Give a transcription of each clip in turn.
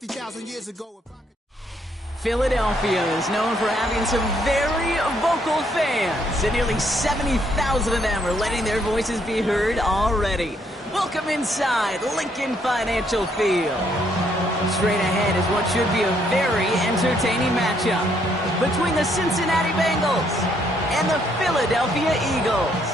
50,000 years ago. Philadelphia is known for having some very vocal fans, and nearly 70,000 of them are letting their voices be heard already. Welcome inside Lincoln Financial Field. Straight ahead is what should be a very entertaining matchup between the Cincinnati Bengals and the Philadelphia Eagles.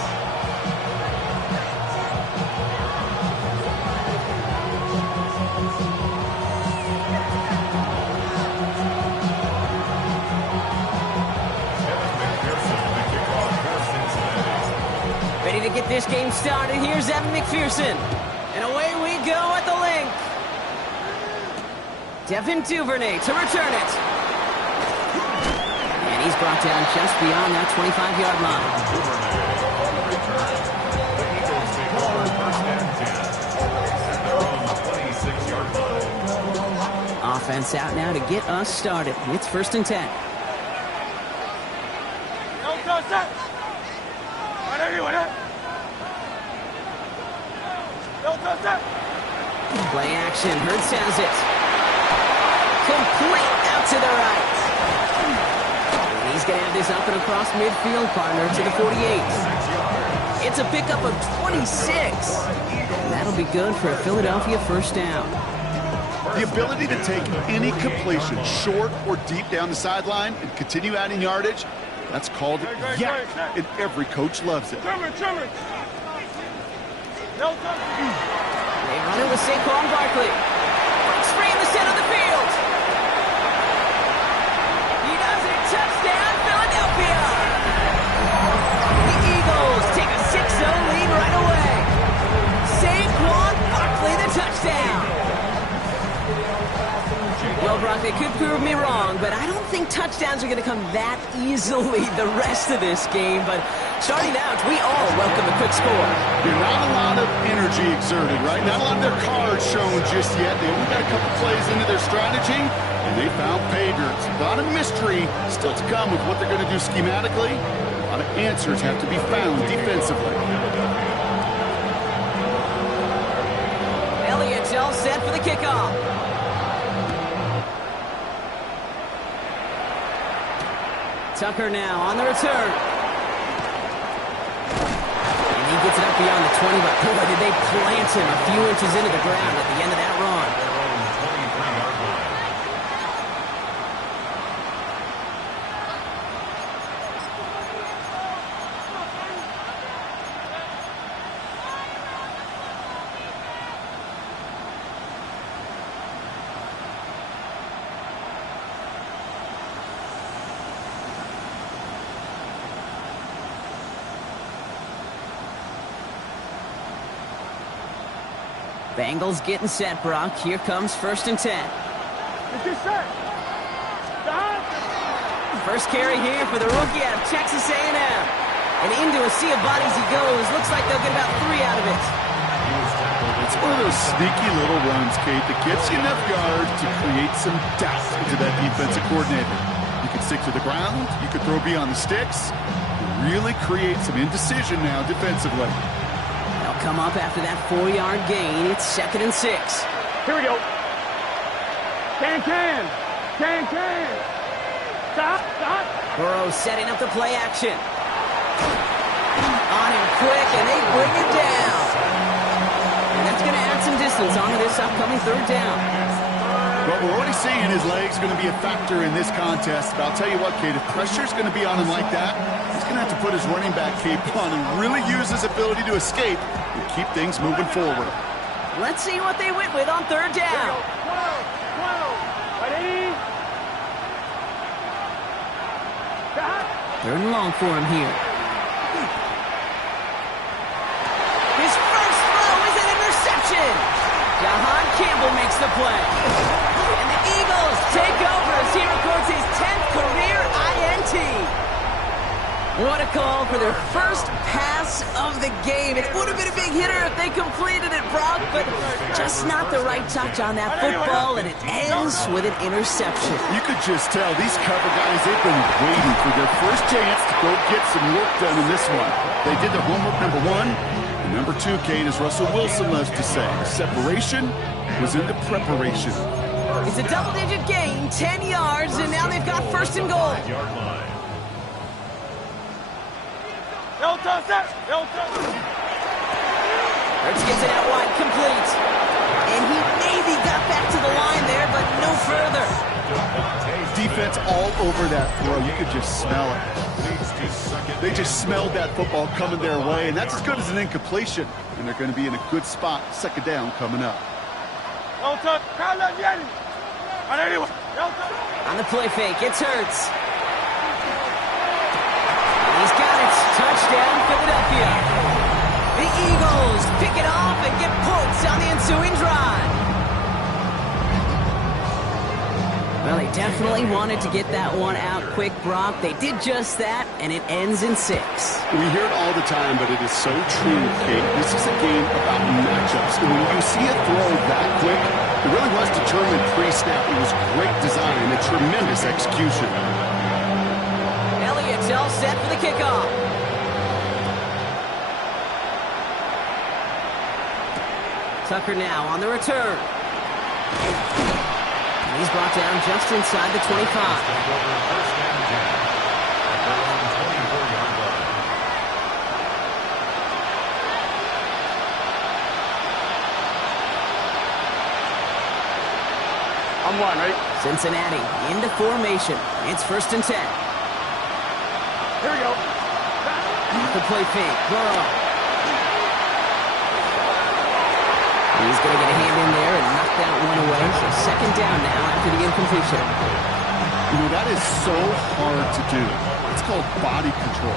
Ready to get this game started. Here's Evan McPherson. And away we go at the link. Devin Duvernay to return it. And he's brought down just beyond that 25-yard line. Offense out now to get us started. It's 1st and 10. Play action. Hurts has it. Complete out to the right. And he's going to have this up and across midfield, partner, to the 48. It's a pickup of 26. And that'll be good for a Philadelphia first down. The ability to take any completion, short or deep down the sideline, and continue adding yardage, that's called yak, and every coach loves it. They run it with Saquon Barkley. Breaks free in the center of the field. He does it. Touchdown, Philadelphia. The Eagles take a 6-0 lead right away. Saquon Barkley, the touchdown. Well, Brock, they could prove me wrong, but I don't think touchdowns are going to come that easily the rest of this game. But starting out, we all welcome a quick score. Not a lot of energy exerted, right? Not a lot of their cards shown just yet. They only got a couple plays into their strategy, and they found pay dirt. A lot of mystery still to come with what they're going to do schematically. A lot of answers have to be found defensively. Elliott's all set for the kickoff. Tucker now on the return. And he gets it up beyond the 20, but boy, did they plant him a few inches into the ground at the end of that run. Bengals getting set, Brock. Here comes 1st and 10. First carry here for the rookie out of Texas A&M. And into a sea of bodies he goes. Looks like they'll get about 3 out of it. It's one of those sneaky little runs, Kate, that gets you enough yards to create some doubt into that defensive coordinator. You can stick to the ground. You can throw beyond the sticks. Really create some indecision now defensively. They'll come up after that 4-yard gain. It's 2nd and 6. Here we go. Can. Stop. Burrow setting up the play action. On him quick, and they bring it down. And that's going to add some distance onto this upcoming 3rd down. Well, we're already seeing his legs going to be a factor in this contest. But I'll tell you what, Kate, if pressure's going to be on him like that, he's going to have to put his running back cape on and really use his ability to escape and keep things moving forward. Let's see what they went with on 3rd down. 12. Ready? 3rd and long for him here. His first throw is an interception. Jahan Campbell makes the play. And the Eagles take over as he records his 10th career INT. What a call for their first pass of the game. It would have been a big hitter if they completed it, Brock, but just not the right touch on that football, and it ends with an interception. You could just tell these cover guys, they've been waiting for their first chance to go get some work done in this one. They did their homework, number 1. And number 2, Kate, as Russell Wilson loves to say, separation was in the preparation. It's a double-digit gain, 10 yards, and now they've got first and goal. Hurts gets it out wide, complete. And he maybe got back to the line there, but no further. Defense all over that throw. You could just smell it. They just smelled that football coming their way, and that's as good as an incompletion. And they're going to be in a good spot, second down coming up. On the play fake, it's Hurts. He's got it. Touchdown, Philadelphia. The Eagles pick it off and get points on the ensuing drive. Well, they definitely wanted to get that one out quick, Brock. They did just that, and it ends in 6. We hear it all the time, but it is so true, Kate. This is a game about matchups. And when you see a throw that quick, it really was determined pre-snap. It was great design and tremendous execution. Elliott's all set for the kickoff. Tucker now on the return. He's brought down just inside the 25. I'm one, right? Cincinnati into formation. It's first and 10. Here we go. The play fake. Burrow. He's going to get a hand in there and knock that one away. So second down now after the incompletion. You know, that is so hard to do. It's called body control.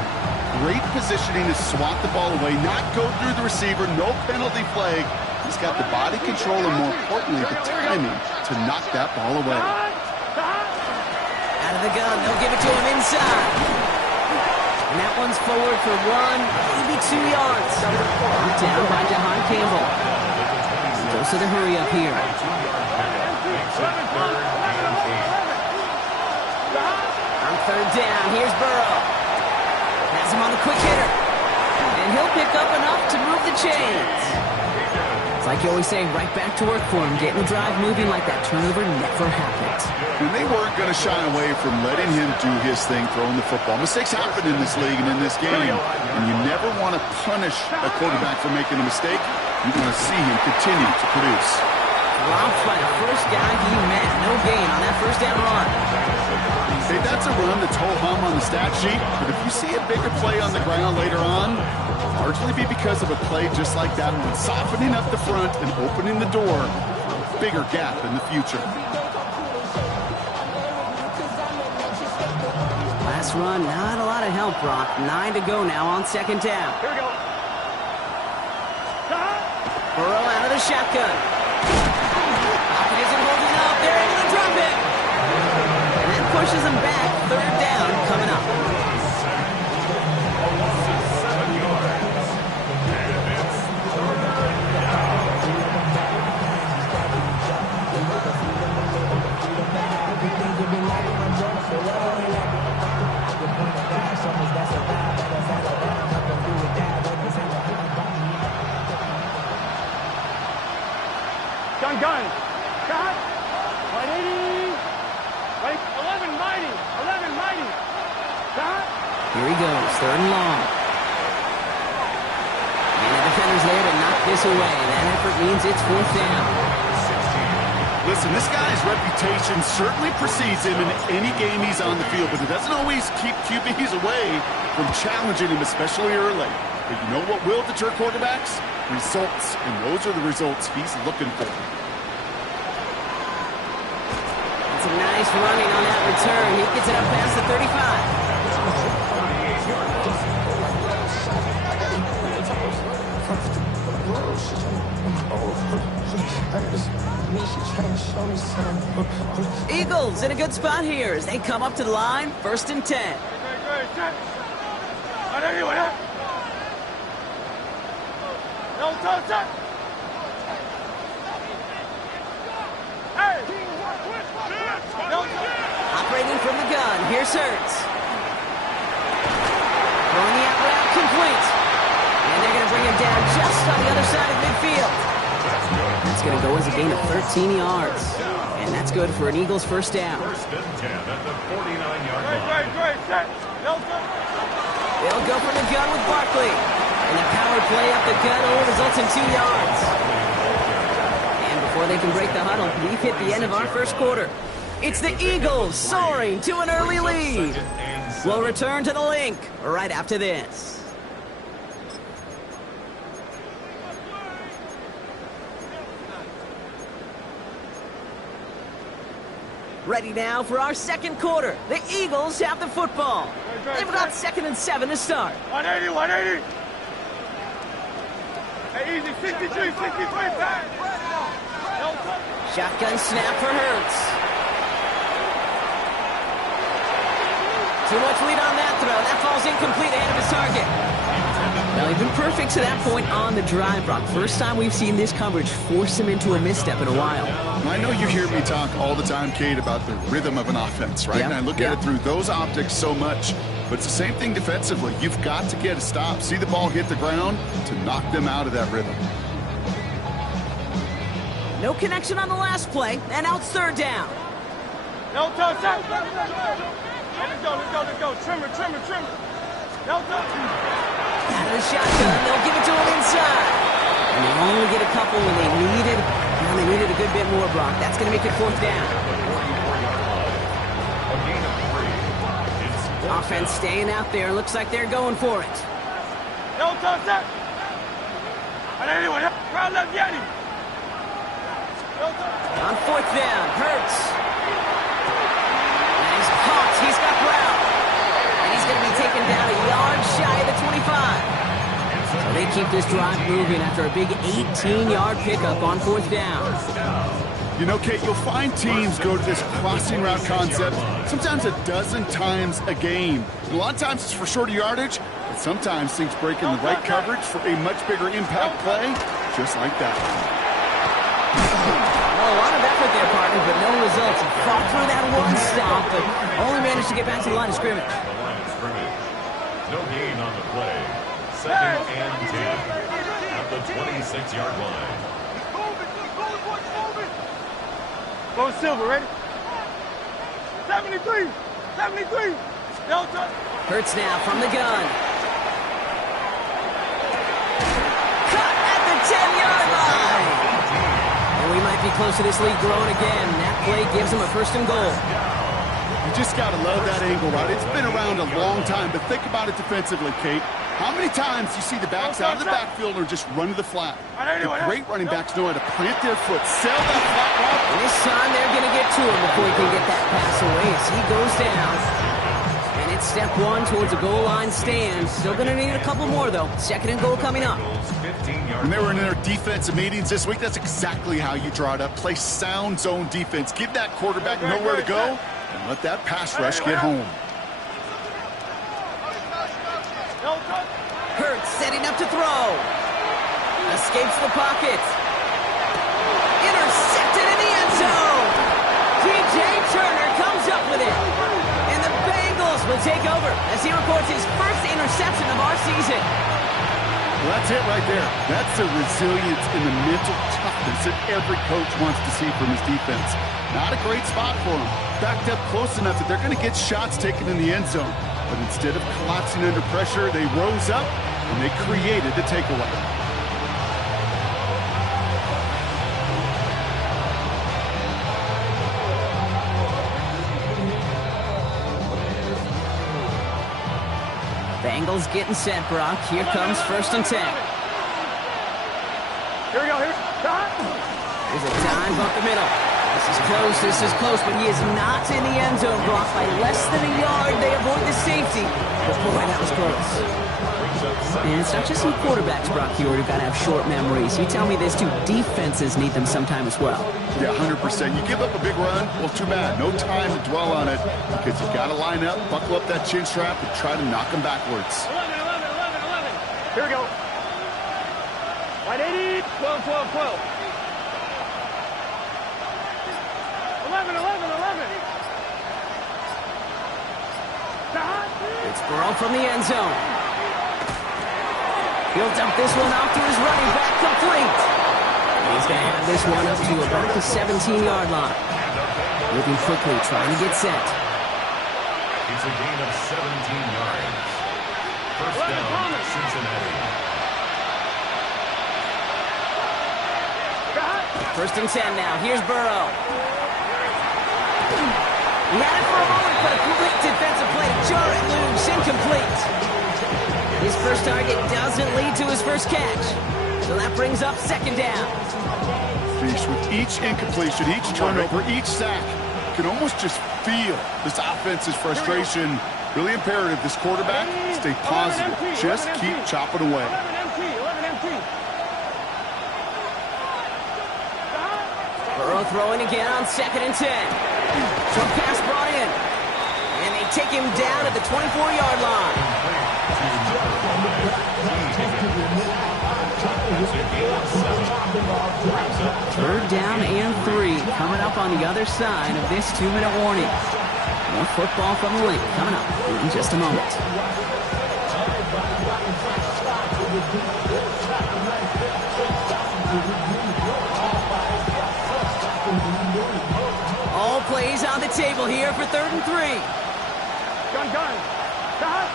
Great positioning to swat the ball away, not go through the receiver, no penalty flag. He's got the body control and, more importantly, the timing to knock that ball away. Out of the gun, they'll give it to him inside. And that one's forward for 1, maybe 2 yards. Down by Jahan Campbell. Goes to the hurry up here. On third down, here's Burrow. Has him on the quick hitter. And he'll pick up enough to move the chains. It's like you always say, right back to work for him, getting the drive moving like that turnover never happened. And they weren't going to shy away from letting him do his thing, throwing the football. Mistakes happen in this league and in this game, and you never want to punish a quarterback for making a mistake. You want to see him continue to produce. Dropped by the first guy he met. No gain on that first down run. Hey, that's a run that's ho-hum on the stat sheet, but if you see a bigger play on the ground later on, it'll largely be because of a play just like that one, softening up the front and opening the door for a bigger gap in the future. Last run, not a lot of help, Brock. 9 to go now on second down. Here we go. Burrow out of the shotgun. Pocket isn't holding up. They're able to drop it. And that pushes them back. Third down coming up. Gun. Shot. 180. Right. 11 mighty. Shot. Here he goes. Third and long. And the defender's there to knock this away. That effort means it's fourth down. Listen, this guy's reputation certainly precedes him in any game he's on the field, but it doesn't always keep QBs away from challenging him, especially early. But you know what will deter quarterbacks? Results, and those are the results he's looking for. It's a nice running on that return. He gets it up past the 35. Eagles in a good spot here as they come up to the line, first and 10. Operating from the gun, here's Hurts. Throwing the out route, complete. And they're going to bring him down just on the other side of midfield. That's going to go as a gain of 13 yards. And that's good for an Eagles first down. First and 10 at the 49-yard line. Great, set. They'll go from the gun with Barkley. And the power play up the gun only results in 2 yards. And before they can break the huddle, we've hit the end of our first quarter. It's the Eagles soaring to an early lead. We'll return to the link right after this. Ready now for our second quarter. The Eagles have the football. They've got 2nd and 7 to start. 180. Hey, easy, 63, pass. Shotgun snap for Hurts. Too much lead on that throw. That falls incomplete ahead of his target. Well, he's been perfect to that point on the drive, Brock. First time we've seen this coverage force him into a misstep in a while. I know you hear me talk all the time, Kate, about the rhythm of an offense, right? Yep. And I look at it through those optics so much. But it's the same thing defensively. You've got to get a stop, see the ball hit the ground to knock them out of that rhythm. No connection on the last play, and now it's 3rd down. No touch. Let's go. Trimmer. No touch. Out of the shotgun, they'll give it to him inside. And they only get a couple when they needed a good bit more, Brock. That's going to make it 4th down. Offense staying out there. Looks like they're going for it. No touch. Anyone, crowd left Yeti. On 4th down, Hurts. And he's caught. He's got Brown. And he's going to be taken down a yard shy of the 25. So they keep this drive moving after a big 18-yard pickup on 4th down. You know, Kate, you'll find teams go to this crossing route concept sometimes a dozen times a game. And a lot of times it's for shorter yardage, but sometimes things break in the right coverage for a much bigger impact play, just like that. Well, a lot of effort there, partner, but no results. He fought through that one stop, but only managed to get back to the line of scrimmage. No gain on the play. 2nd and 10 at the 26-yard line. Go Silver, ready? 73. Delta. Hurts now from the gun. Cut at the 10-yard line. And we might be close to this lead growing again. That play gives them a 1st and goal. You just got to love that angle, right? It's been around a long time, but think about it defensively, Kate. How many times you see the backs out of the backfield or just run to the flat? The great running backs know how to plant their foot, sail that flat route. And this time they're going to get to him before he can get that pass away as he goes down. And it's step 1 towards a goal line stand. Still going to need a couple more, though. 2nd and goal coming up. When they were in their defensive meetings this week, that's exactly how you draw it up. Play sound zone defense. Give that quarterback nowhere to go and let that pass rush get home. Hurts setting up to throw. Escapes the pocket. Intercepted in the end zone. DJ Turner comes up with it. And the Bengals will take over as he records his first interception of our season. Well, that's it right there. That's the resilience and the mental toughness that every coach wants to see from his defense. Not a great spot for him. Backed up close enough that they're going to get shots taken in the end zone. But instead of collapsing under pressure, they rose up and they created the takeaway. Bengals getting set, Brock. Here comes 1st and 10. Here we go. There's a dive up the middle. This is close, but he is not in the end zone, Brock. By less than a yard, they avoid the safety. But boy, that was close. And it's not just some quarterbacks, Brock, here who've got to have short memories. You tell me this too, defenses need them sometime as well. Yeah, 100%. You give up a big run, well, too bad. No time to dwell on it because you got to line up, buckle up that chin strap, and try to knock them backwards. 11. Here we go. 180. 12. 11. It's Burrow from the end zone. He'll dump this one off to his running back, complete. And he's going to have this one up to about the 17-yard line. Moving quickly, trying to get set. It's a gain of 17 yards. First down, Cincinnati. First and 10 now. Here's Burrow. He had it for a moment, but a complete defensive play. Jar it loose, incomplete. His first target doesn't lead to his first catch. So that brings up second down. With each incompletion, each turnover, each sack, you can almost just feel this offense's frustration. Really imperative, this quarterback, stay positive. Just keep chopping away. Burrow throwing again on second and 10. Short pass brought in. And they take him down at the 24-yard line. Third down and 3 coming up on the other side of this 2-minute warning. More football from the link coming up in just a moment. All plays on the table here for 3rd and 3. Gun. Stop.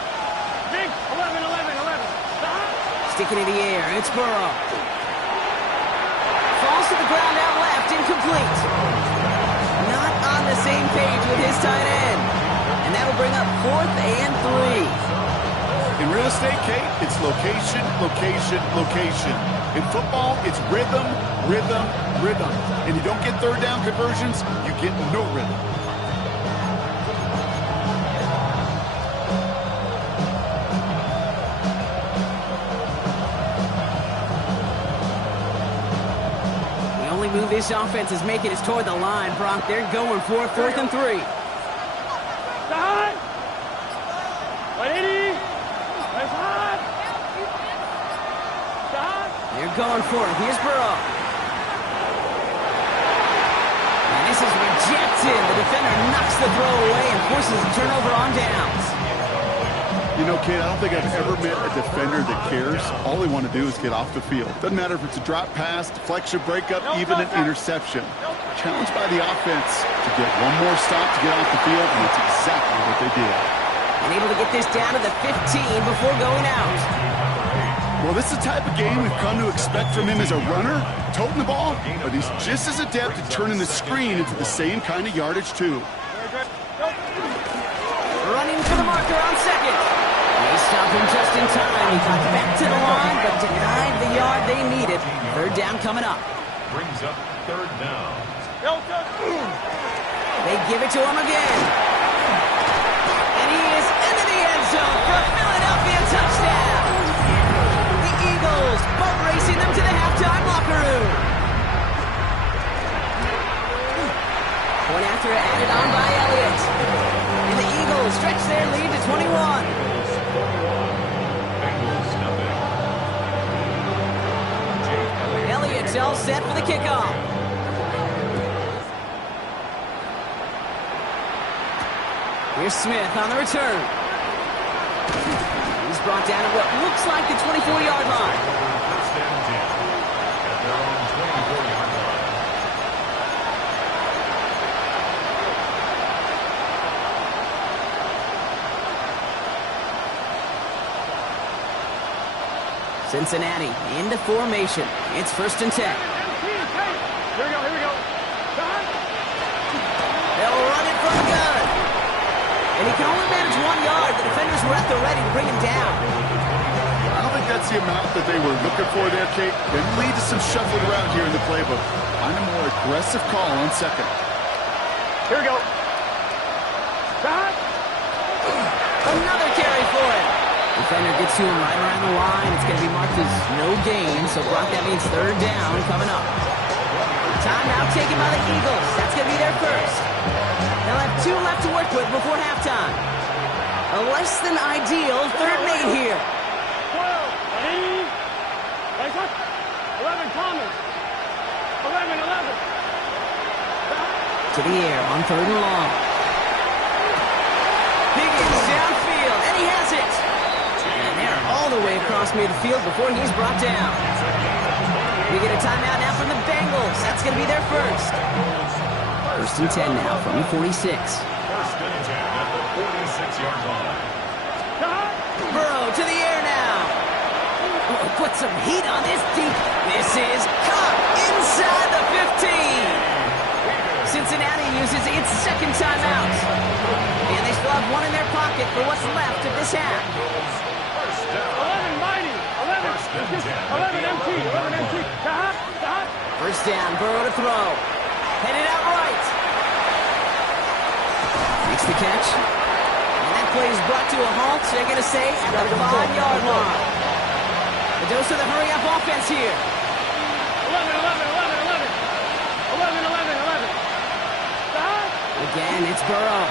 Big. 11. Stop. Sticking in the air, it's Burrow. Falls to the ground out left, incomplete. Not on the same page with his tight end. And that'll bring up 4th and 3. In real estate, Kate, it's location, location, location. In football, it's rhythm, rhythm, rhythm. And you don't get third down conversions, you get no rhythm. The only move this offense is making is toward the line, Brock. They're going for 4th and 3. Stop. 180. That's hot. Stop. They're going for it. Here's Burrow. And this is rejected. The defender knocks the throw away and forces a turnover on downs. You know, Kate, I don't think I've ever met a defender that cares. All they want to do is get off the field. Doesn't matter if it's a drop pass, deflection, breakup, even an interception. Challenged by the offense to get one more stop to get off the field, and that's exactly what they did. And able to get this down to the 15 before going out. Well, this is the type of game we've come to expect from him as a runner, toting the ball, but he's just as adept at turning the screen into the same kind of yardage, too. Running for the marker on second. They stopped him just in time. He got back to the line, but denied the yard they needed. Third down coming up. Brings up 3rd down. They give it to him again. And he is into the end zone for a Philadelphia touchdown. The Eagles boat racing them to the halftime locker room. Point after added on by Elliott. And the Eagles stretch their lead to 21. Bengals nothing. Elliott's all set for the kickoff. Here's Smith on the return. He's brought down at what looks like the 24-yard line. First and 10 at their own 24-yard line. Cincinnati into formation. It's 1st and 10. Here we go. Stop. They'll run it from the gun. And he can only manage 1 yard. The defenders were at the ready to bring him down. I don't think that's the amount that they were looking for there, Kate. It lead to some shuffling around here in the playbook. Find a more aggressive call on second. Here we go. Stop. Another carry for him. Defender gets to him right around the line. It's going to be marked as no gain. So, Brock, that means 3rd down coming up. Timeout taken by the Eagles. That's going to be their first. They'll have 2 left to work with before halftime. A less than ideal 3rd made here. 12. 11 Thomas. 11. To the air on 3rd and long. Higgins downfield, and he has it. And they're all the way across midfield before he's brought down. We get a timeout now from the Bengals. That's going to be their first. First and 10 now from the 46. First and 10 at the 46-yard line. Burrow to the air now. Oh, put some heat on this deep. This is caught inside the 15. Cincinnati uses its second timeout. And they still have one in their pocket for what's left of this half. 11 mighty. 11 MT. 11 MT. First down, Burrow to throw. Headed out right. Makes the catch. And that play is brought to a halt, they're going to say, at the 5-yard line. The dose of the hurry-up offense here. 11. 11. Again, it's Burrow.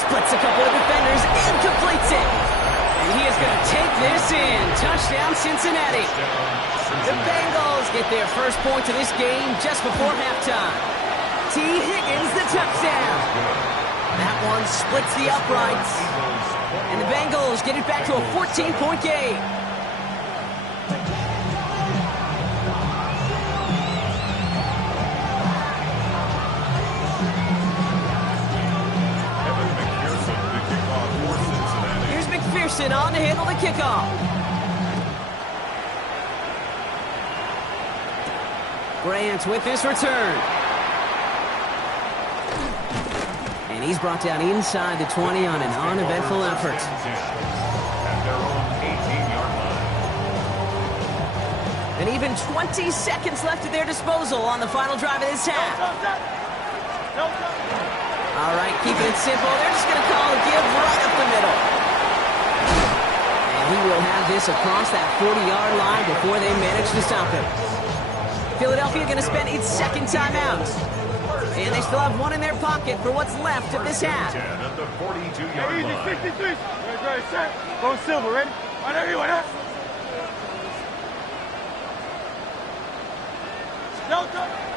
Splits a couple of defenders and completes it. And he is going to take this in. Touchdown, Cincinnati. The Bengals get their first point of this game just before halftime. T. Higgins, the touchdown. That one splits the uprights. And the Bengals get it back to a 14-point game. Here's McPherson on to handle the kickoff. Grant with this return. And he's brought down inside the 20 on an uneventful effort. At their own 18-yard line. And even 20 seconds left at their disposal on the final drive of this half. All right, keeping it simple. They're just going to call a give right up the middle. And he will have this across that 40-yard line before they manage to stop him. Philadelphia going to spend its second timeout. And they still have one in their pocket for what's left of this half. 10 at the 42-yard Easy, line. 63. Ready, set. Go silver, ready? Right, everyone, huh?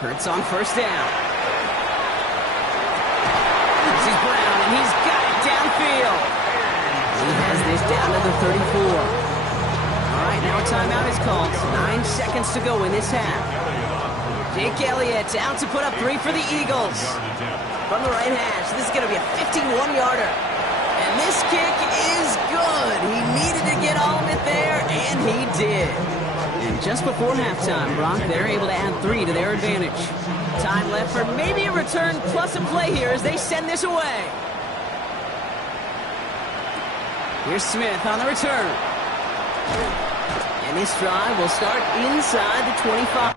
Hurts on first down. This is Brown, and he's got it downfield. He has this down to the 34. All right, now a timeout is called. 9 seconds to go in this half. Jake Elliott out to put up 3 for the Eagles. From the right hash, this is going to be a 51-yarder. And this kick is good. He needed to get all of it there, and he did. And just before halftime, Brock, they're able to add 3 to their advantage. Time left for maybe a return plus a play here as they send this away. Here's Smith on the return. And this drive will start inside the 25.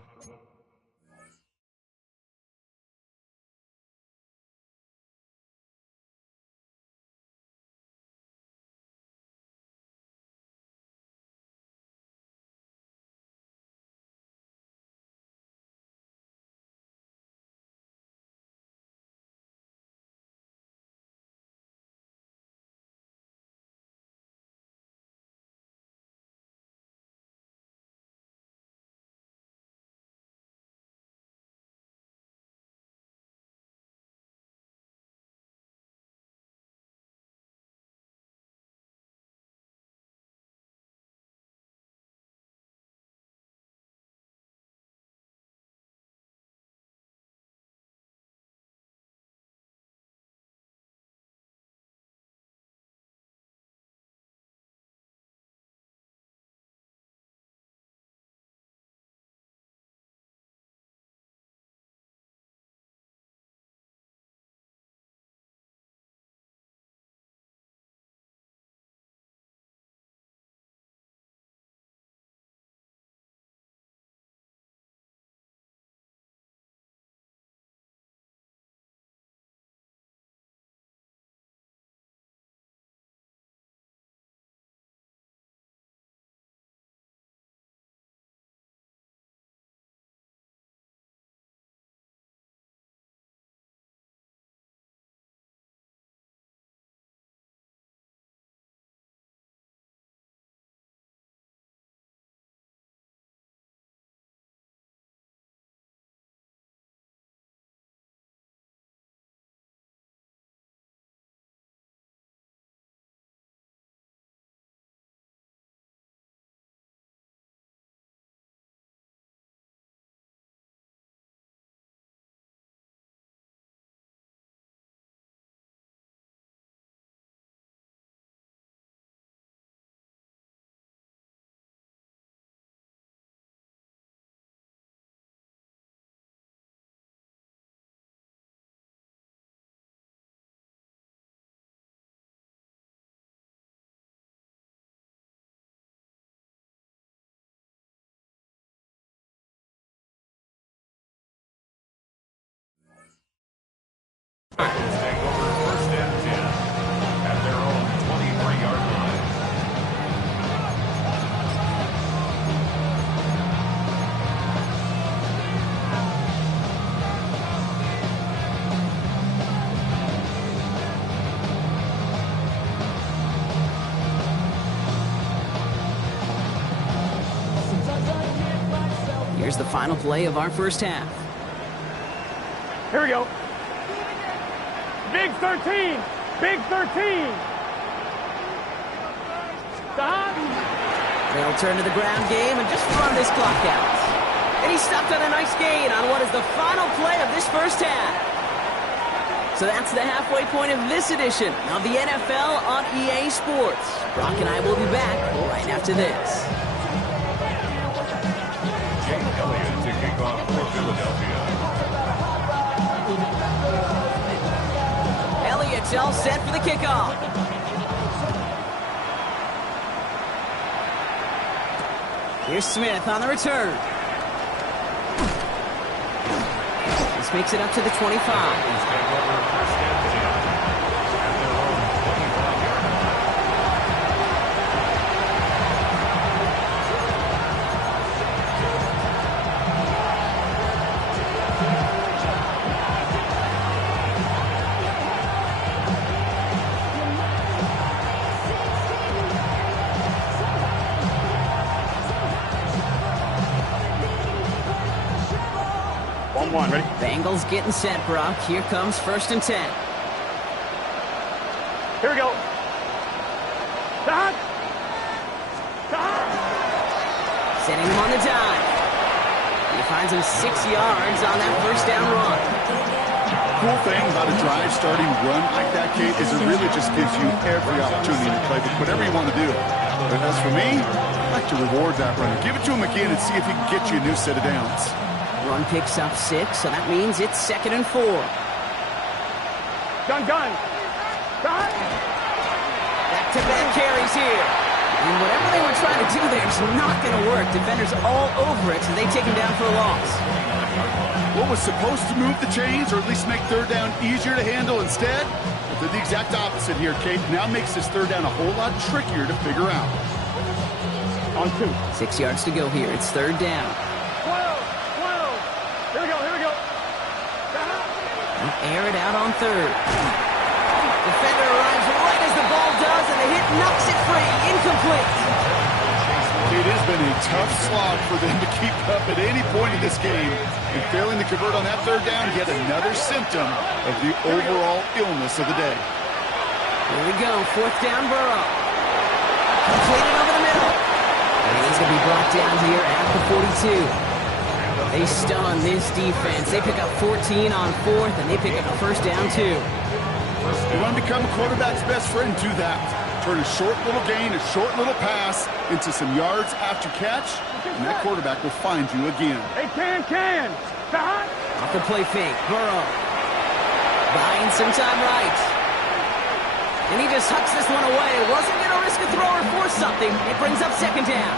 here's the final play of our first half. Here we go. Big 13. Big 13. They'll turn to the ground game and just run this clock out. And he stopped on a nice gain on what is the final play of this first half. So that's the halfway point of this edition of the NFL on EA Sports. Brock and I will be back right after this. Jake Elliott to kick off for Philadelphia. Elliott's all set for the kickoff. Here's Smith on the return. This makes it up to the 25. One, ready? Bengals getting set, Brock. Here comes 1st and 10. Here we go. Setting him on the dive. He finds him 6 yards on that first down run. Cool thing about a drive starting run like that, Kate, is it really just gives you every opportunity to play with whatever you want to do. But as for me, I like to reward that runner. Give it to him again and see if he can get you a new set of downs. Run picks up 6, so that means it's 2nd and 4. Gun. Back-to-back carries here. And whatever they were trying to do there is not going to work. Defenders all over it, so they take him down for a loss. What was supposed to move the chains, or at least make 3rd down easier to handle instead, did the exact opposite here, Kate. Now makes this 3rd down a whole lot trickier to figure out. On 2. 6 yards to go here. It's 3rd down. 12. Here we go. Air it out on 3rd. Defender arrives right as the ball does, and the hit knocks it free. Incomplete. It has been a tough slog for them to keep up at any point in this game. And failing to convert on that 3rd down, yet another symptom of the overall illness of the day. Here we go. 4th down, Burrow. Completed over the middle. And he's going to be brought down here at the 42. They stun this defense. They pick up 14 on 4th, and they pick up a first down, too. You want to become a quarterback's best friend, do that. Turn a short little gain, a short little pass into some yards after catch, and that quarterback will find you again. Hey, can. Off the play fake, Burrow. Buying some time right. And he just hucks this one away. Wasn't going to risk a throw or force something. It brings up 2nd down.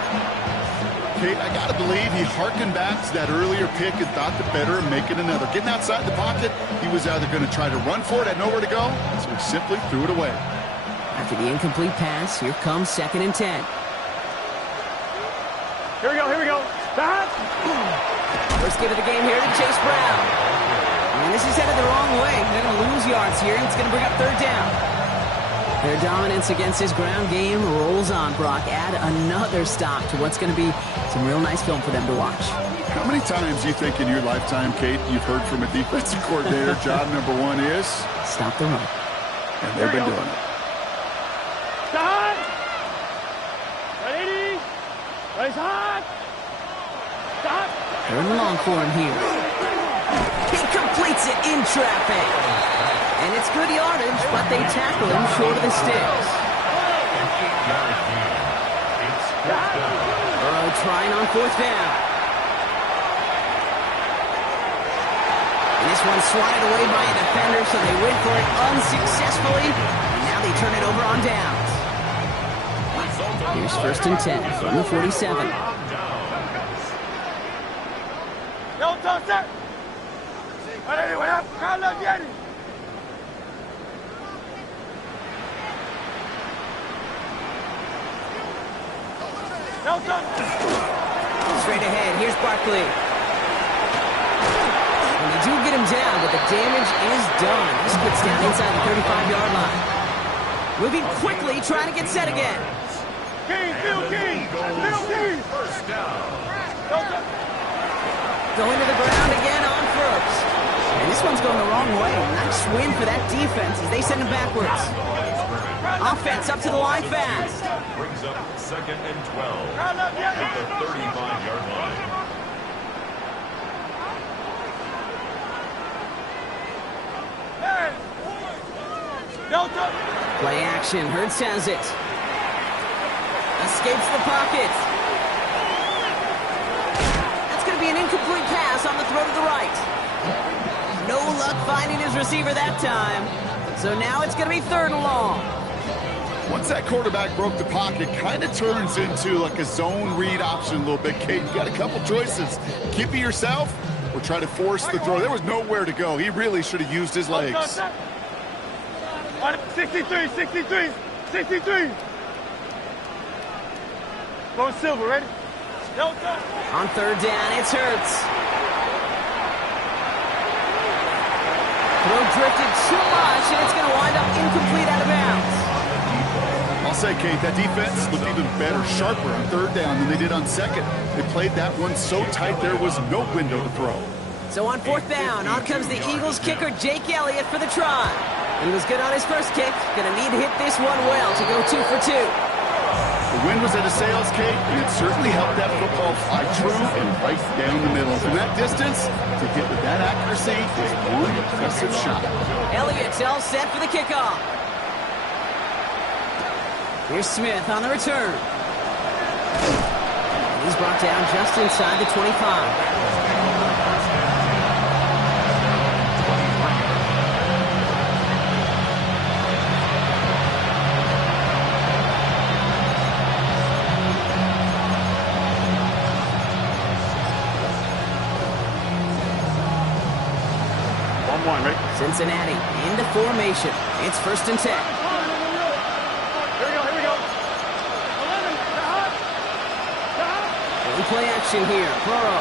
Kate, I got to believe he harkened back to that earlier pick and thought the better of making another. Getting outside the pocket, he was either going to try to run for it, had nowhere to go, so he simply threw it away. After the incomplete pass, here comes 2nd and 10. Here we go. First give of the game here to Chase Brown. And this is headed the wrong way. They're going to lose yards here, and it's going to bring up 3rd down. Their dominance against his ground game rolls on, Brock. Add another stop to what's going to be some real nice film for them to watch. How many times do you think in your lifetime, Kate, you've heard from a defensive coordinator, job number 1 is? Stop the run. And they've been doing it. Stop! Ready? Raise hot! Stop! 3rd and long for him here. He completes it in traffic. And it's good yardage, but they tackle him short of the sticks. Burrow trying on 4th down. And this one's swatted away by a defender, so they went for it unsuccessfully. And now they turn it over on downs. Here's 1st and 10 from the 47. Yo, Toaster! Anyway, I'm not getting. Straight ahead, here's Barkley. And they do get him down, but the damage is done. This gets down inside the 35-yard line. Moving quickly, trying to get set again. King, Bill King! Bill King! First down. Going to the ground again on first. And this one's going the wrong way. Nice win for that defense as they send him backwards. Offense up to the line fast. Brings up 2nd and 12 at the 35-yard line. Play action. Hurts has it. Escapes the pocket. That's going to be an incomplete pass on the throw to the right. No luck finding his receiver that time. So now it's going to be 3rd and long. Once that quarterback broke the pocket, kind of turns into like a zone read option a little bit. Kate, you got a couple choices. Keep it yourself or try to force the throw. There was nowhere to go. He really should have used his legs. 63, 63, 63. Going silver, ready? On 3rd down, it's Hurts. Throw drifted too much, and it's going to wind up incomplete out of bounds. I'll say, Kate, that defense looked even better, sharper on 3rd down than they did on 2nd. They played that one so tight there was no window to throw. So on 4th down, out comes the Eagles kicker, Jake Elliott, for the try. He was good on his first kick. Going to need to hit this one well to go 2 for 2. The wind was at a sails, Kate, and it certainly helped that football fly true and right down the middle. From that distance, to hit with that accuracy is one impressive shot. Elliott's all set for the kickoff. Here's Smith on the return. He's brought down just inside the 25. Cincinnati into formation. It's 1st and 10. Here we go. 11, In play action here. Burrow.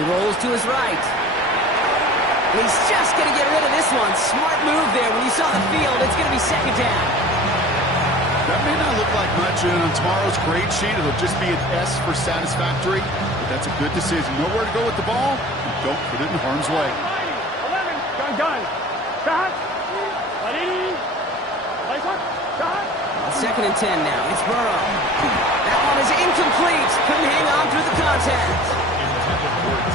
He rolls to his right. He's just going to get rid of this one. Smart move there. When you saw the field, it's going to be 2nd down. That may not look like much, and on tomorrow's grade sheet, it'll just be an S for satisfactory, but that's a good decision. Know where to go with the ball, and don't put it in harm's way. 11, gun. Shot. 2nd and 10 now. It's Burrow. That one is incomplete. Couldn't hang on through the contact.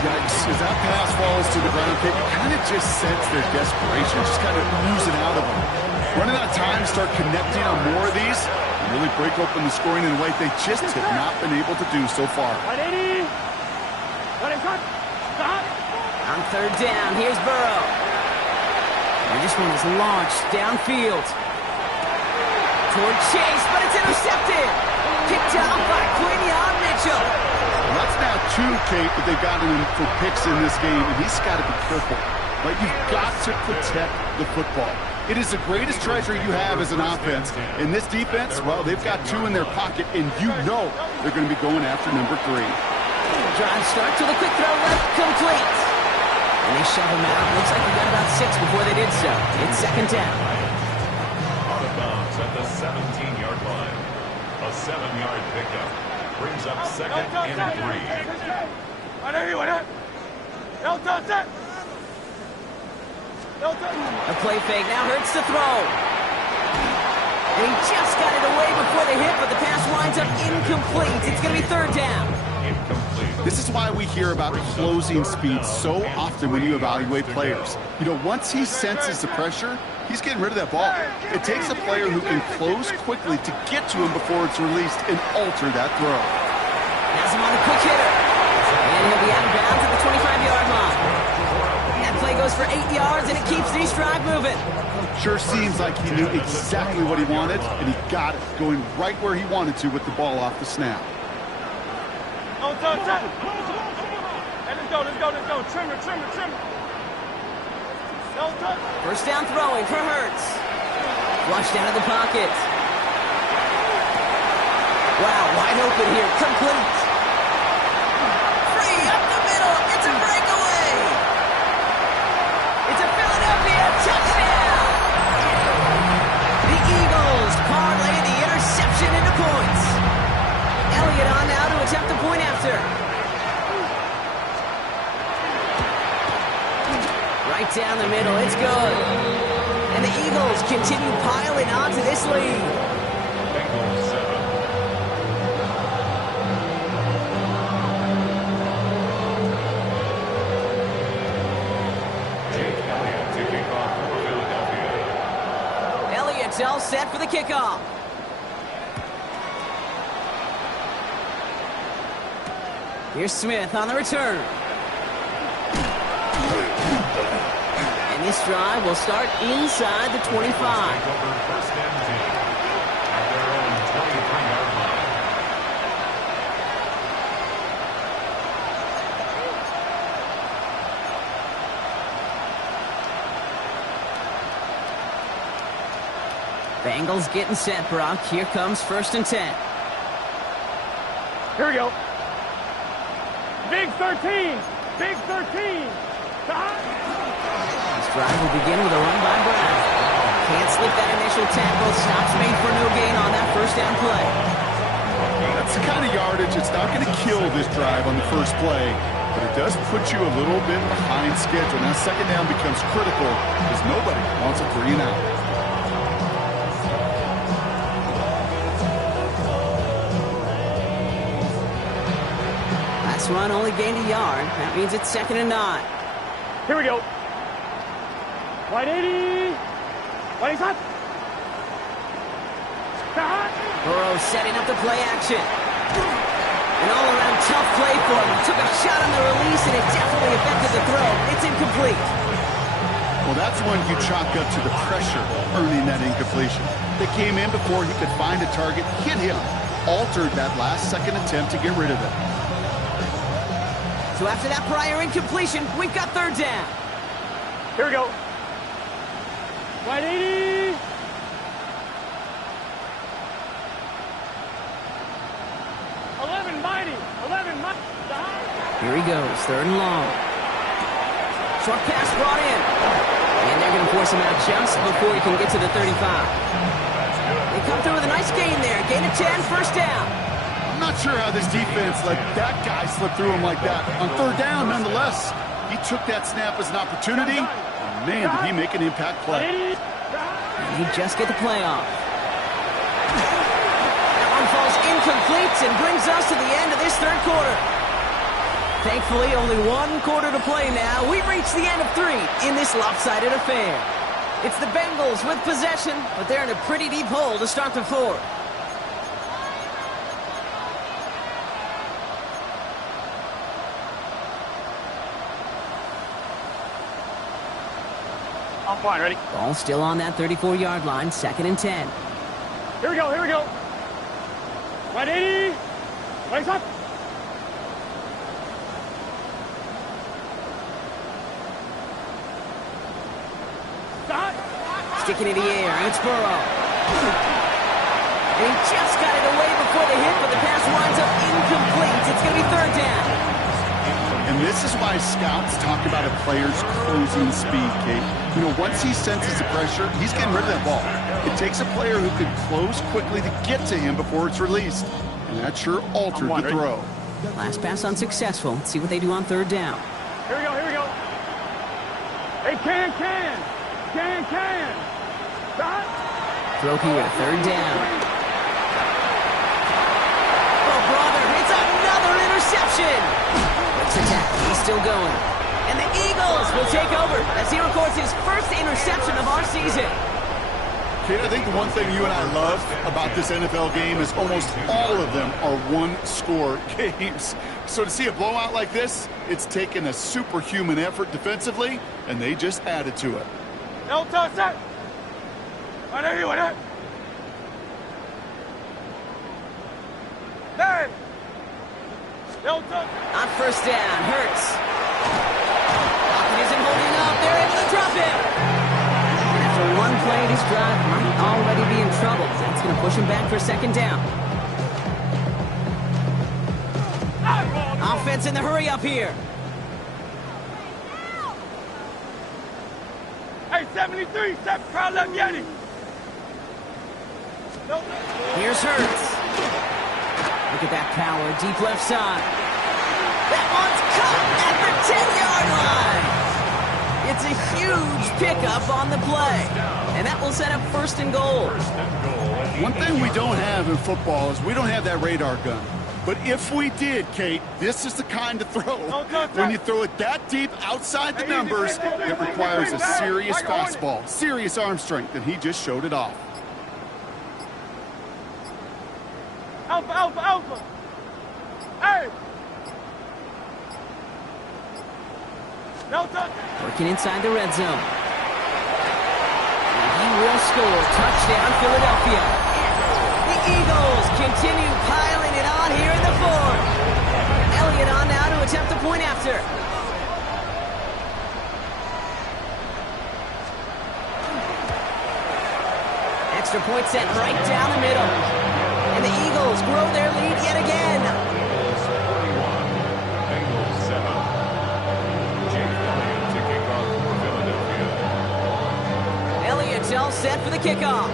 Yikes. As that pass falls to the ground, you kind of just sense their desperation, just kind of oozing out of them. Running out of time, start connecting on more of these, and really break open the scoring in a way they just have not been able to do so far. On 3rd down, here's Burrow. And this one is launched downfield. Toward Chase, but it's intercepted. Picked up by Quinion Mitchell. Well, that's now 2, Kate, that they've gotten him for picks in this game, and he's got to be careful. Right? You've got to protect the football. It is the greatest treasure you have as an offense. In this defense, well, they've got 2 in their pocket, and you know they're going to be going after number 3. Drive start to the quick throw left, complete. And they shove him out. Looks like he got about 6 before they did so. It's 2nd down. Out of bounds at the 17-yard line. A 7-yard pickup. Brings up 2nd and 3. A play fake now hurts to throw. And he just got it away before the hit, but the pass winds up incomplete. It's going to be 3rd down. Incomplete. This is why we hear about closing speed so often when you evaluate players. You know, once he senses the pressure, he's getting rid of that ball. It takes a player who can close quickly to get to him before it's released and alter that throw. Has him on the quick hitter. And he'll be out of bounds at the 25-yard line. That play goes for 8 yards, and it keeps the drive moving. Sure seems like he knew exactly what he wanted, and he got it, going right where he wanted to with the ball off the snap. Hey, let's go. Trimmer. 1st down throwing for Hurts. Flushed out of the pocket. Wow, wide open here. Complete. Free up the middle. It's a breakaway. It's a Philadelphia touchdown. The Eagles parlay the interception into points. Elliott on now to attempt the point after. down the middle. It's good. And the Eagles continue piling onto this lead. Bengals 7. Jake Elliott to kick off for Philadelphia. Elliott's all set for the kickoff. Here's Smith on the return. And this drive will start inside the 25. Take over first and 10 at their own 23-yard line. Bengals getting set, Brock. Here comes first and 10. Here we go. Big 13. Big 13. This drive will begin with a run by Brown. Can't slip that initial tackle. Stops made for no gain on that first down play. That's the kind of yardage. It's not going to kill this drive on the first play, but it does put you a little bit behind schedule. Now second down becomes critical because nobody wants a 3 and out. Last run only gained a yard. That means it's 2nd and 9. Here we go. Wide 80. Wide shot. Burrow setting up the play action. An all-around tough play for him. Took a shot on the release, and it definitely affected the throw. It's incomplete. Well, that's one you chalk up to the pressure earning that incompletion. They came in before he could find a target, hit him, altered that last-second attempt to get rid of it. So after that prior incompletion, we've got third down. Here we go. Wide 80. Here he goes, 3rd and long. Short pass brought in. And they're going to force him out just before he can get to the 35. They come through with a nice gain there. Gain of 10, first down. I'm not sure how this defense let that guy slip through him like that. On 3rd down, nonetheless, he took that snap as an opportunity. And man, did he make an impact play. And he just get the play off. That one falls incomplete and brings us to the end of this 3rd quarter. Thankfully, only 1 quarter to play now. We've reached the end of 3 in this lopsided affair. It's the Bengals with possession, but they're in a pretty deep hole to start the 4th. I'm fine, ready? Ball still on that 34-yard line, 2nd and 10. Here we go, here we go. Wide 80. Wide shot. Sticking in the air, it's Burrow. And he just got it away before the hit, but the pass winds up incomplete. It's going to be 3rd down. And this is why scouts talk about a player's closing speed, Kate. You know, once he senses the pressure, he's getting rid of that ball. It takes a player who can close quickly to get to him before it's released. And that sure altered the throw. Last pass unsuccessful. Let's see what they do on 3rd down. Here we go, here we go. Hey, can. Throw here, 3rd down. Oh, brother, it's another interception. Breaks the tackle, he's still going. And the Eagles will take over as he records his first interception of our season. Kate, I think the one thing you and I love about this NFL game is almost all of them are one-score games. So to see a blowout like this, it's taken a superhuman effort defensively, and they just added to it. No touch that. On 81, eh? Hey! No touch. On 1st down, Hurts. Lockett isn't holding up. They're able to drop him. And after 1 play, this drive might already be in trouble. That's going to push him back for 2nd down. Offense in the hurry up here. Hey, 73, 7, crowd left Yeti. Here's Hurts. Look at that power, deep left side. That one's caught at the 10-yard line. It's a huge pickup on the play. And that will set up 1st and goal. One thing we don't have in football is we don't have that radar gun. But if we did, Kate, this is the kind of throw. When you throw it that deep outside the numbers, it requires a serious fastball, serious arm strength, and he just showed it off. Alpha, alpha, alpha. Hey! No touch. Working inside the red zone. And he will score. Touchdown, Philadelphia. The Eagles continue piling it on here in the 4th. Elliott on now to attempt the point after. Extra point sent right down the middle. And the Eagles grow their lead yet again. Eagles 41, Bengals 7. Jake Elliott to kick off for Philadelphia. Elliott's all set for the kickoff.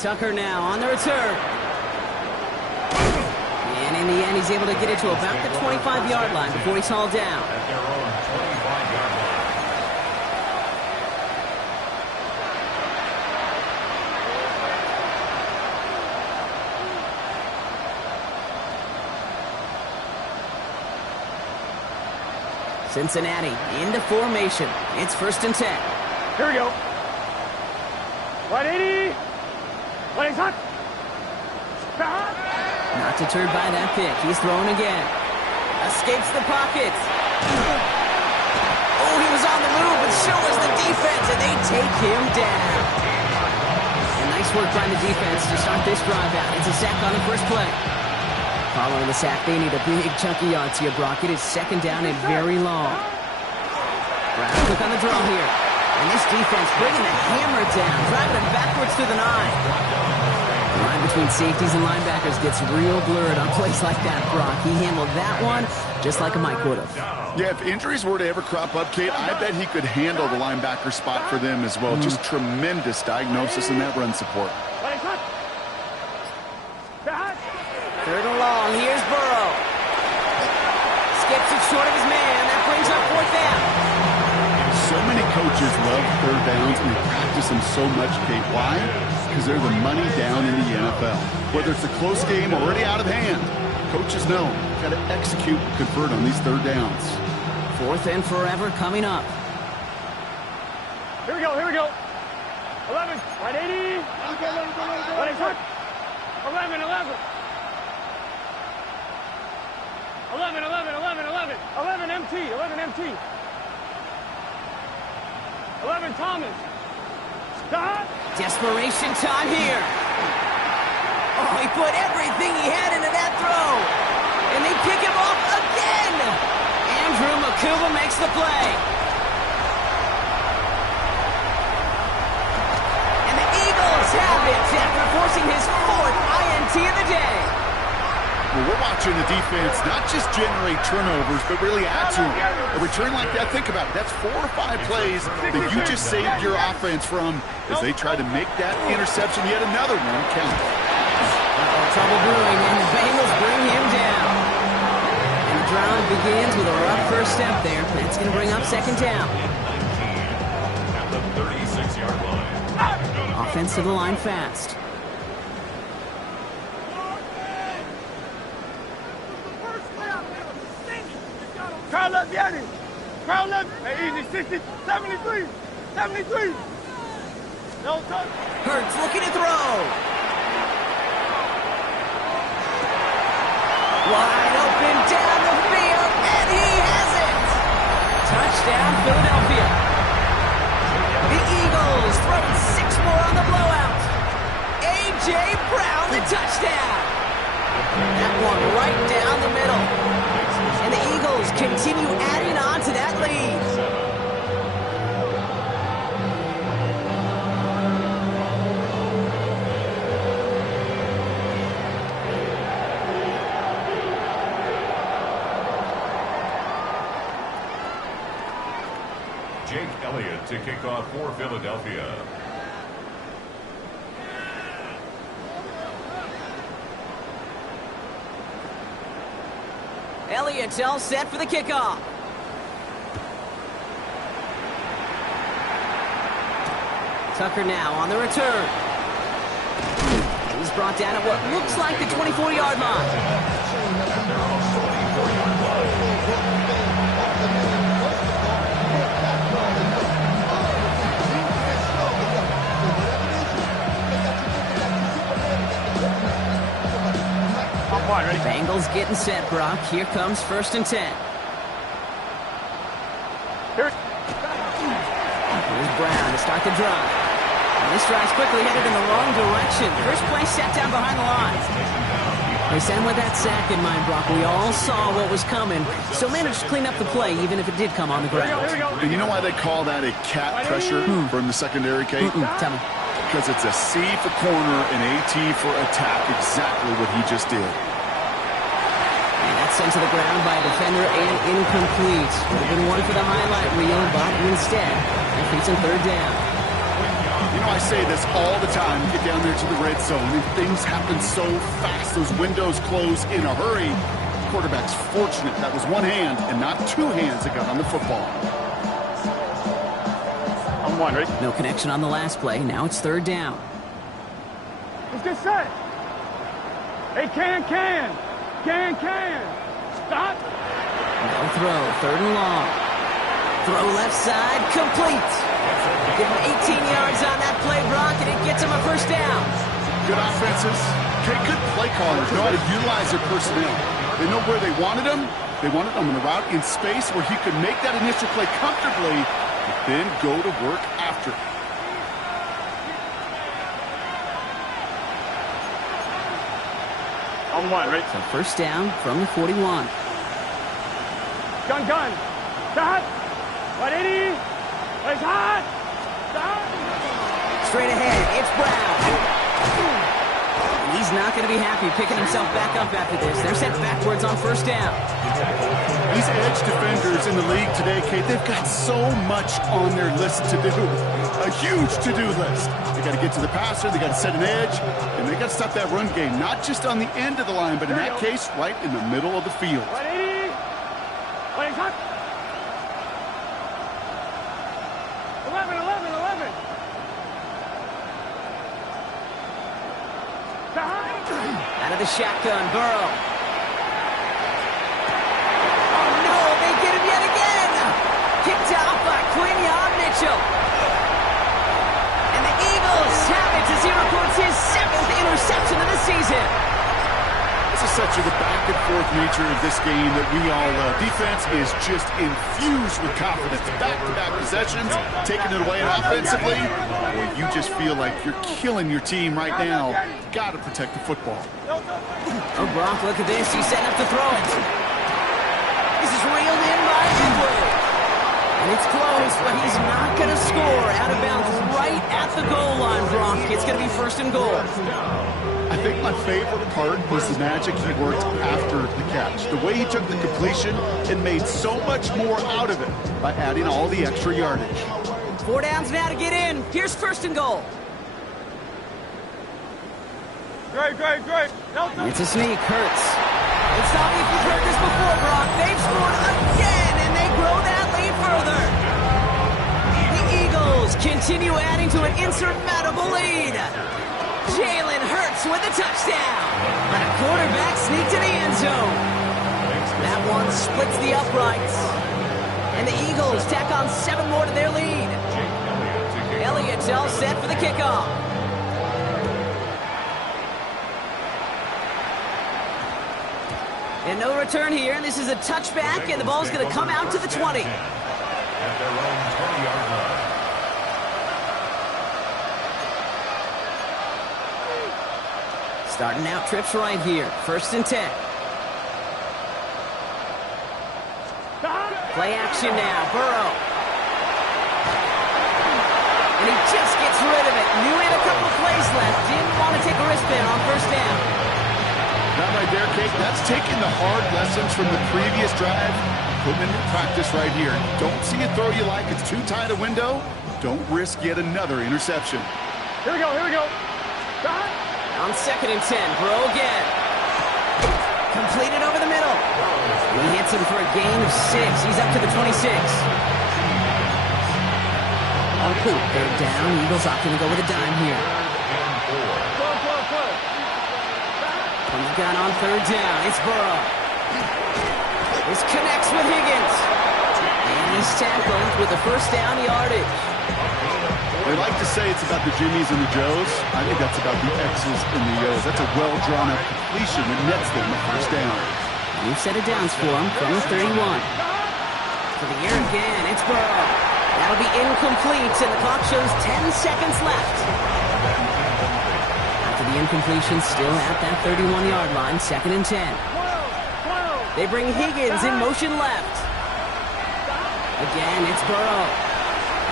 Tucker now on the return. And in the end, he's able to get it to about the 25-yard line before he's hauled down. At their own 25-yard line. Cincinnati into formation. It's 1st and 10. Here we go. 180. 20 hot. Not deterred by that pick. He's throwing again. Escapes the pockets. Oh, he was on the move, but so was the defense, and they take him down. And nice work by the defense to start this drive out. It's a sack on the first play. Following the sack, they need a big chunky yards here, Brock. It is 2nd down and very long. Brown quick on the draw here. And this defense bringing the hammer down, driving him backwards through the 9. The line between safeties and linebackers gets real blurred on plays like that, Brock. He handled that one just like a Mike would have. Yeah, if injuries were to ever crop up, Kate, I bet he could handle the linebacker spot for them as well. Just tremendous diagnosis in that run support. 3rd and long. Here's Burrow. Skips it short of his man. That brings up 4th down. So many coaches love 3rd downs and they practice them so much, Kate. Why? Because they're the money down in the NFL. Whether it's a close game or already out of hand, coaches know you've got to execute and convert on these 3rd downs. 4th and forever coming up. Here we go, here we go. 11, 180. 11, 11. 11, 11, 11, 11. 11 MT, 11 MT. 11 Thomas. Stop. Desperation time here. Oh, he put everything he had into that throw. And they pick him off again. Andrew Makuba makes the play. And the Eagles have it after forcing his 4th INT of the day. Well, we're watching the defense not just generate turnovers, but really add to them. A return like that, think about it. That's 4 or 5 plays that you just saved your offense from as they try to make that interception, yet another one, count. Trouble brewing, and the Bengals bring him down. And the drive begins with a rough first step there. That's going to bring up 2nd down. At the 36-yard line. Offense to the line fast. Crowd left, Yanni. Crowd left. Hey, easy. 60, 73. 73. No touch. Hurts looking to throw. Wide open down the field, and he has it. Touchdown, Philadelphia. The Eagles throwing 6 more on the blowout. A.J. Brown, the touchdown. That one right down the middle. And the Eagles continue adding on to that lead. Jake Elliott to kick off for Philadelphia. Elliott's all set for the kickoff. Tucker now on the return. He's brought down at what looks like the 24-yard line. Bengals getting set, Brock. Here comes 1st and 10. Here's Brown to start the drive. And this drive's quickly headed in the wrong direction. First play set down behind the line. They sent him with that sack in mind, Brock. We all saw what was coming. Still managed to clean up the play, even if it did come on the ground. And you know why they call that a cat pressure from the secondary, Kate? Tell me. Because it's a C for corner and AT for attack. Exactly what he just did. And that's sent to the ground by a defender and incomplete. Would have been one for the highlight reel, but instead, it beats him 3rd down. You know, I say this all the time. You get down there to the red zone, and things happen so fast. Those windows close in a hurry. The quarterback's fortunate that was one hand and not two hands that got on the football. On one, ready? No connection on the last play. Now it's 3rd down. Let's get set. Hey, can. Stop. No throw. 3rd and long. Throw left side. Complete. Give him 18 yards on that play, Brock, and it gets him a 1st down. Good offenses. Okay, good play callers know how to utilize their personnel. They know where they wanted him. They wanted him in a route in space where he could make that initial play comfortably, but then go to work after. On one, ready? So 1st down from the 41. Gun. Stop. 180. It's hot. Stop. Straight ahead, it's Brown. He's not going to be happy picking himself back up after this. They're sent backwards on 1st down. These edge defenders in the league today, Kate, they've got so much on their list to do. A huge to-do list. They got to get to the passer, they got to set an edge, and they got to stop that run game, not just on the end of the line, but in that case, right in the middle of the field. 180. Wait, hot. 11. Out of the shotgun, Burrow. Oh, no, they get him yet again. Kicked out by Quinion Mitchell. And the Eagles have it as he records his 7th interception of the season. This is such the back-and-forth nature of this game that we all love. Defense is just infused with confidence. Back-to-back possessions, taking it away offensively. Boy, you just feel like you're killing your team right now. Got to protect the football. Oh, Brock, look at this. He's setting up to throw it. This is reeled in by Edward. And it's close, but he's not going to score. Out of bounds right at the goal line, Brock. It's going to be 1st and goal. I think my favorite part was the magic he worked after the catch. The way he took the completion and made so much more out of it by adding all the extra yardage. 4 downs now to get in. Here's 1st and goal. Great. It's a sneak. Hurts. It's not if you've heard this before, Brock. They've scored again, and they grow that lead further. The Eagles continue adding to an insurmountable lead. Jalen Hurts with a touchdown. And a quarterback sneak to the end zone. That one splits the uprights. And the Eagles tack on 7 more to their lead. Elliott's all set for the kickoff. And no return here, and this is a touchback, and the ball's going to come out to the 20. At their own 20-yard line. Starting out trips right here. 1st and 10. Play action now. Burrow. And he just gets rid of it. Knew he had a couple of plays left. Didn't want to take a risk there on 1st down. That right there, Kate, that's taking the hard lessons from the previous drive, putting them in practice right here. Don't see a throw you like. It's too tight a window. Don't risk yet another interception. Here we go. On 2nd and 10, Burrow again. Completed over the middle. He hits him for a gain of 6. He's up to the 26. On poop, they're down. Eagles opting to go with a dime here. From the gun on third down, it's Burrow. This connects with Higgins. And he's tackled with the first down yardage. They like to say it's about the Jimmies and the Joes. I think that's about the X's and the O's. That's a well-drawn-up completion that nets them the first down. New set of downs for him from the 31. For the air again, it's Burrow. That'll be incomplete, and the clock shows 10 seconds left. After the incompletion, still at that 31-yard line, 2nd and 10. They bring Higgins in motion left. Again, it's Burrow.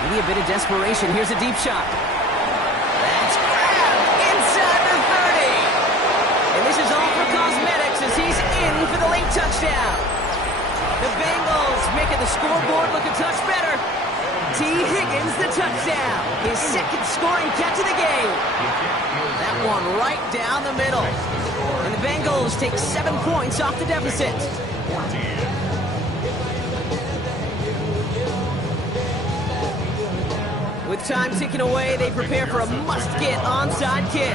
Maybe a bit of desperation. Here's a deep shot. That's grabbed inside the 30. And this is all for cosmetics as he's in for the late touchdown. The Bengals making the scoreboard look a touch better. T. Higgins, the touchdown. His second scoring catch of the game. That one right down the middle. And the Bengals take 7 points off the deficit. With time ticking away, they prepare for a must-get onside kick.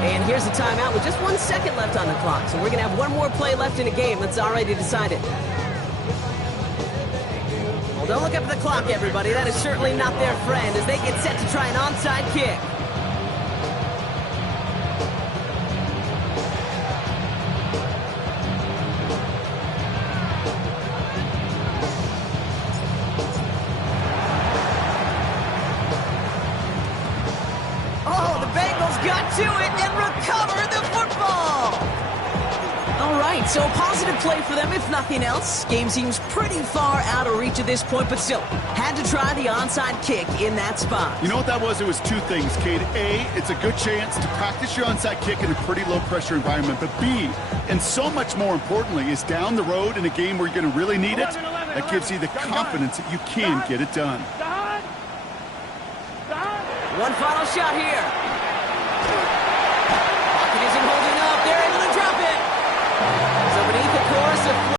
And here's the timeout with just 1 second left on the clock. So we're going to have one more play left in the game that's already decided. Well, don't look up at the clock, everybody. That is certainly not their friend as they get set to try an onside kick. Got to it and recovered the football. All right, so a positive play for them, if nothing else. Game seems pretty far out of reach at this point, but still, had to try the onside kick in that spot. You know what that was? It was 2 things, Cade. A, it's a good chance to practice your onside kick in a pretty low-pressure environment. But B, and so much more importantly, is down the road in a game where you're going to really need it, that gives you the confidence that you can get it done. One final shot here.